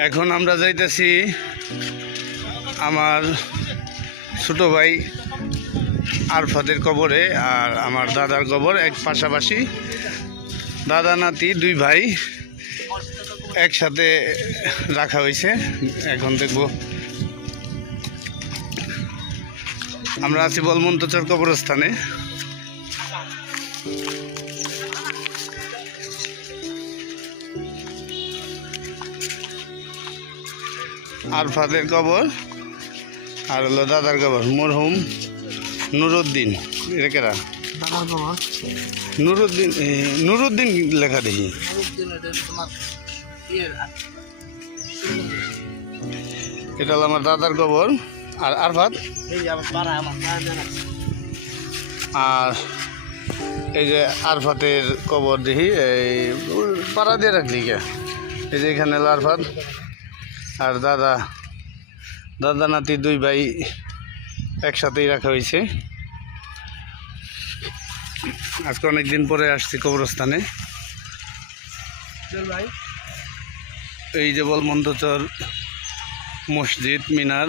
এখন আমরা যাইতেছি আমার ছোট ভাই আরফাতের কবরে, আর আমার দাদার কবর এক পাশাপাশি। দাদা নাতি দুই ভাই একসাথে রাখা হয়েছে। এখন দেখব আমরা আছি বলমন্তচর কবরস্থানে। আরফাতের কবর আর হলো দাদার কবর, মরহুম নুরুদ্দিন। এরা নুরুদ্দিন, নুরুদ্দিন লেখা দেখি। এটা হলো আমার দাদার কবর। আর আরফাত, আর এই যে আরফাতের কবর দেখি, এই পাড়া দিয়ে রাখলি কে। এই যে এখানে হলো আরফাত আর দাদা, দাদা নাতি দুই ভাই একসাথেই রাখা হয়েছে। আজকে অনেকদিন পরে আসছি কবরস্থানে। এই যে বলমন্তচর মসজিদ মিনার।